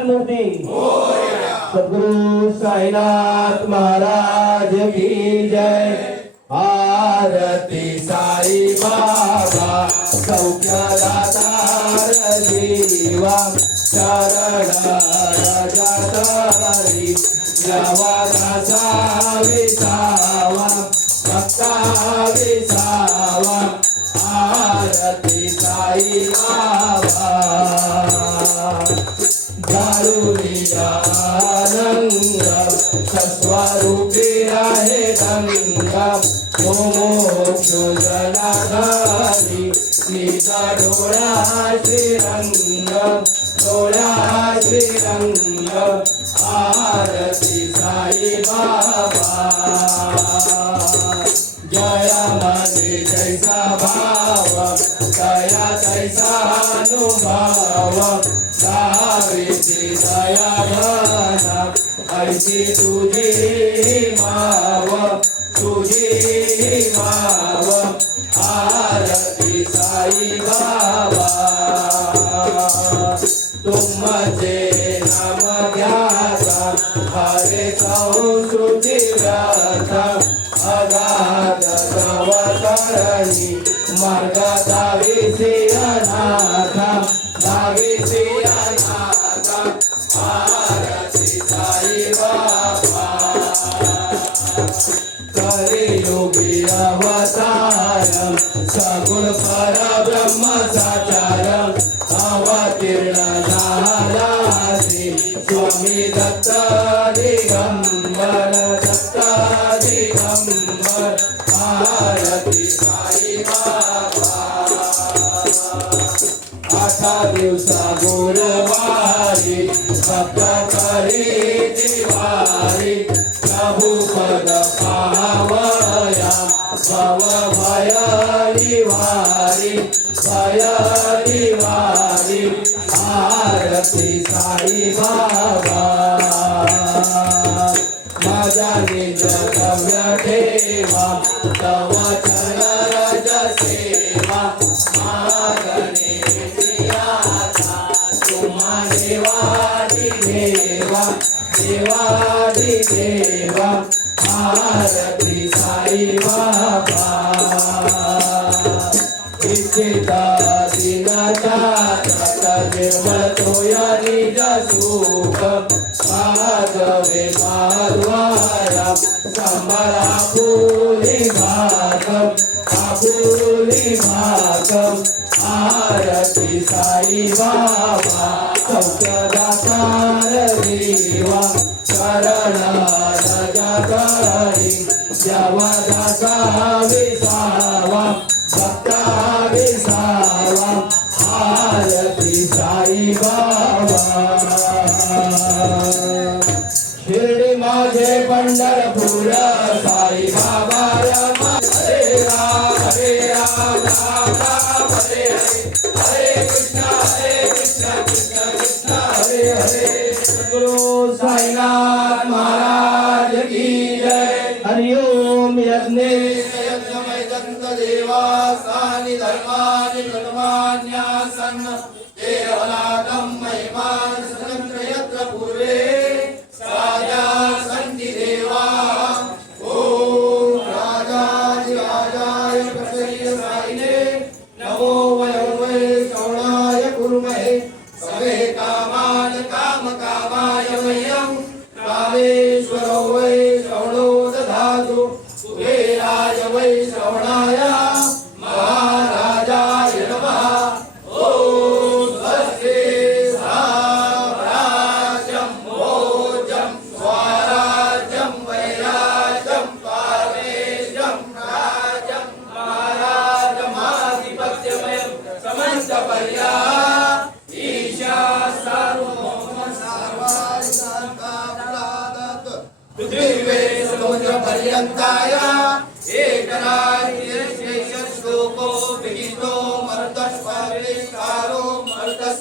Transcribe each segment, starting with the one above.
मंगल मूर्ती सद्गुरु साईनाथ महाराज की जय. आरती साई बाबा सौख्य दातार जीवा शरण रजतारी जवादासा विसावा भक्ता विसावा आरती पाहिजे तुझे माव तुझे माव. आरती साई बाबा तुमचे नाम घ्याचा. हरे संस्कृती व्याचा अगाध गवतरणी मार्ग दाविसी अवतीर्ण झालासी स्वामी दत्त दिगंबर दत्त दिगंबर आरती साई बाबा आठा दिवसा गुरुवारी भक्त करी दिवारी प्रभू पद पावया भव निवारी आरती साई बाबा. माझा निज कव्य ठेवा तव चरण सेवा. मागणे प्रियाचा तुम्हा देवादी देवा देवादी देवा. आरती साई बाबा. देवा शरण जगारी जवा दासा विसावा भक्ता विसावा आरती साई बाबा. शिर्डी माझे पंढरपूर साई बाबा रम हरे राम हरे राम राम राम हरे हरे हरे हरे सद्गुरु साईनाथ महाराज।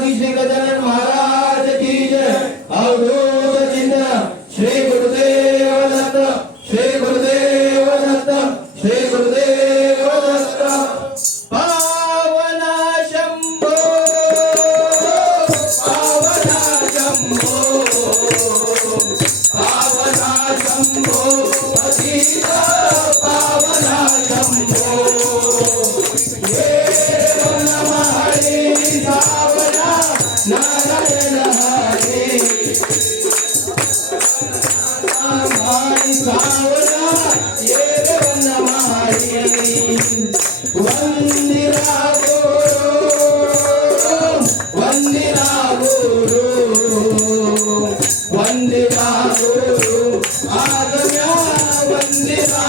తీసిన కదా সেবা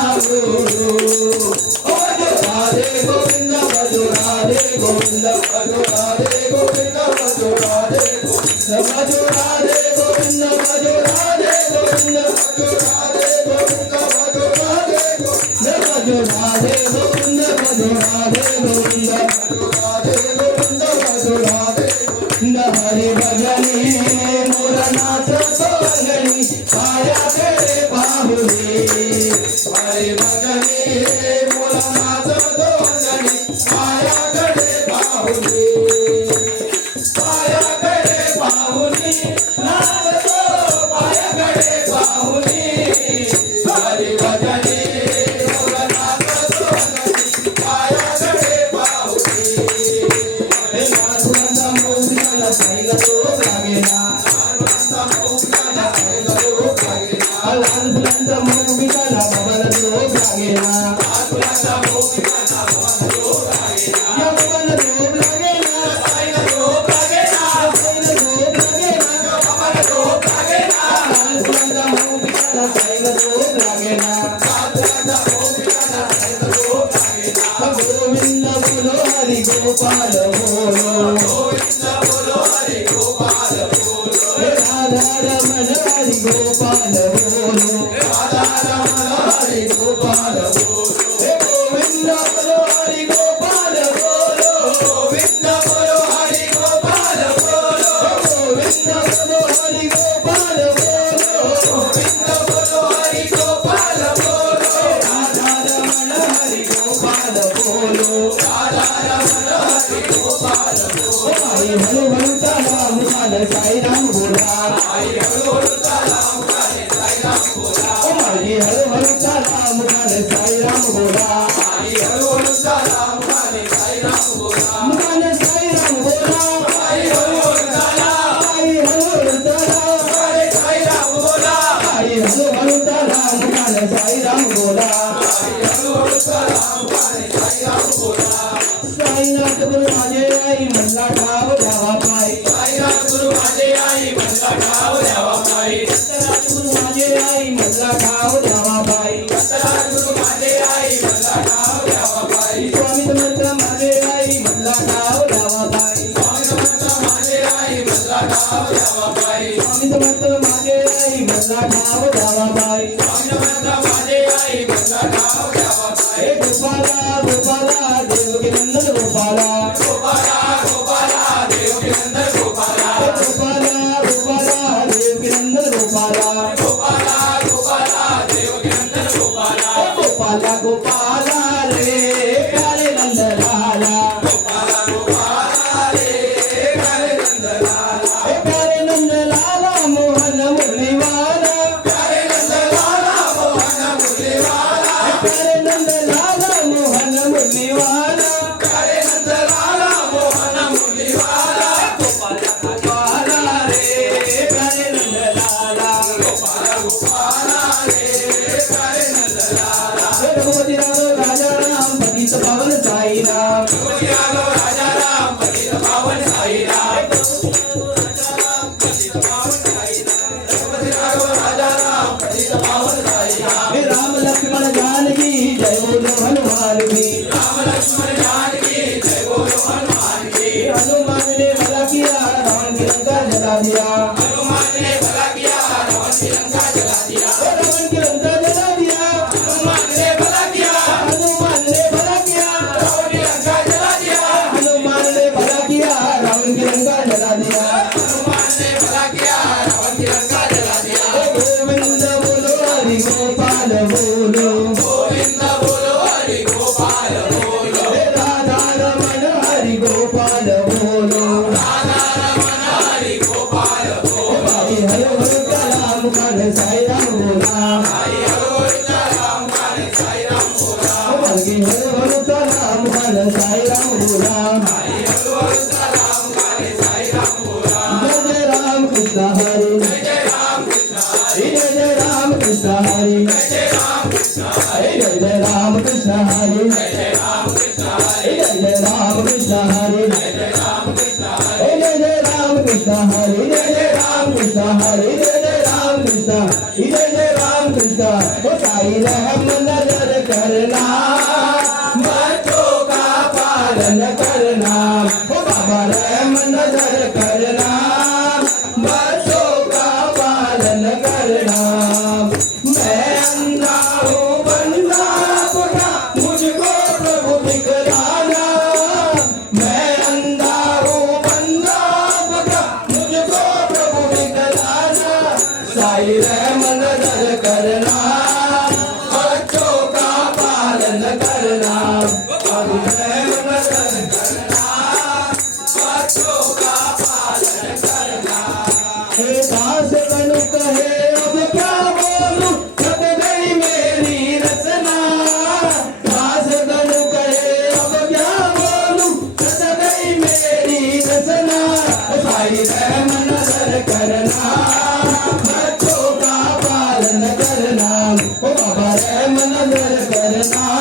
내가 소망이야 i'm Allah, हरी जय राम कृष्ण हरे जय जय राम कृष्ण हरे जय राम जय राम कृष्ण हरी जय जय राम कृष्ण जय राम कृष्ण हरे जय जय राम कृष्ण हरी जय जय राम कृष्ण जय जय राम कृष्ण ओ साई रहम नजर करना बच्चों का पालन करना ओ बाबा रहम नजर करना Será?